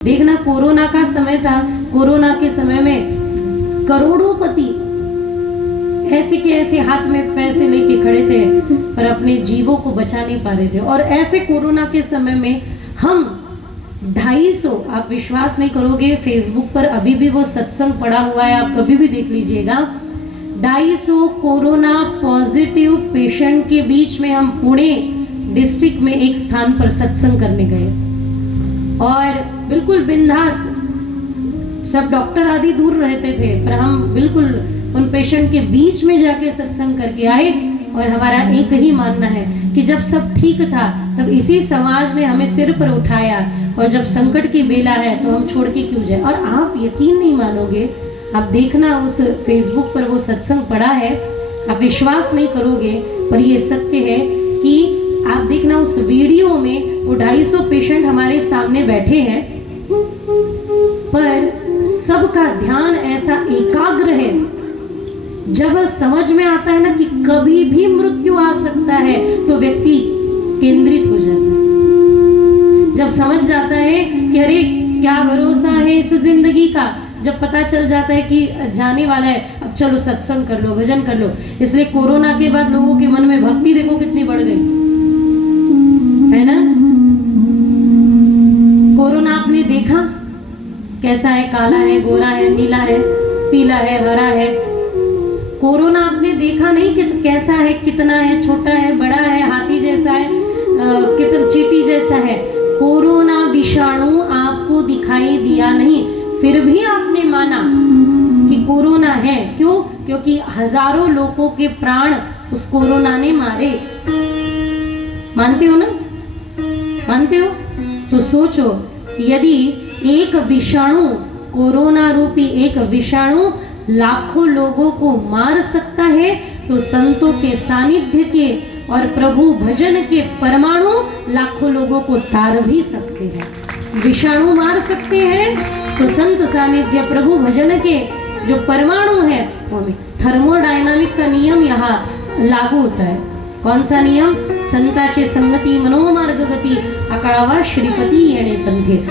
देखना, कोरोना का समय था। कोरोना के समय में करोड़ोंपति ऐसे के ऐसे हाथ में पैसे लेके खड़े थे पर अपने जीवों को बचा नहीं पा रहे थे। और ऐसे कोरोना के समय में हम 250, आप विश्वास नहीं करोगे, फेसबुक पर अभी भी वो सत्संग पड़ा हुआ है, आप कभी भी देख लीजिएगा। 250 कोरोना पॉजिटिव पेशेंट के बीच में हम पुणे डिस्ट्रिक्ट में एक स्थान पर सत्संग करने गए और बिल्कुल बिंदास, सब डॉक्टर आदि दूर रहते थे पर हम बिल्कुल उन पेशेंट के बीच में जाके सत्संग करके आए। और हमारा एक ही मानना है कि जब सब ठीक था तब इसी समाज ने हमें सिर पर उठाया और जब संकट की बेला है तो हम छोड़ के क्यों जाए। और आप यकीन नहीं मानोगे, आप देखना उस फेसबुक पर वो सत्संग पड़ा है, आप विश्वास नहीं करोगे पर ये सत्य है कि आप देखना उस वीडियो में वो 250 पेशेंट हमारे सामने बैठे हैं पर सबका ध्यान ऐसा एकाग्र है। जब समझ में आता है ना कि कभी भी मृत्यु आ सकता है तो व्यक्ति केंद्रित हो जाता है। जब समझ जाता है कि अरे क्या भरोसा है इस जिंदगी का, जब पता चल जाता है कि जाने वाला है, अब चलो सत्संग कर लो, भजन कर लो। इसलिए कोरोना के बाद लोगों के मन में भक्ति देखो कितनी बढ़ गई है ना। कोरोना आपने देखा कैसा है, काला है, गोरा है, नीला है, पीला है, हरा है। कोरोना आपने देखा नहीं कि कैसा है, कितना है, छोटा है, बड़ा है, हाथी जैसा है, कितना चींटी जैसा है। कोरोना विषाणु आपको दिखाई दिया नहीं, फिर भी आपने माना कि कोरोना है। क्यों? क्योंकि हजारों लोगों के प्राण उस कोरोना ने मारे। मानते हो ना? मानते हो? तो सोचो, यदि एक विषाणु, कोरोना रूपी एक विषाणु लाखों लोगों को मार सकता है तो संतों के सानिध्य के और प्रभु भजन के परमाणु लाखों लोगों को तार भी सकते हैं। विषाणु मार सकते हैं तो संत सानिध्य प्रभु भजन के जो परमाणु है वो में थर्मोडायनामिक का नियम यहाँ लागू होता है। कौन सा नियम? संताचे संगती मनोमार्ग गती अकळावा श्रीपती येणे पंथे।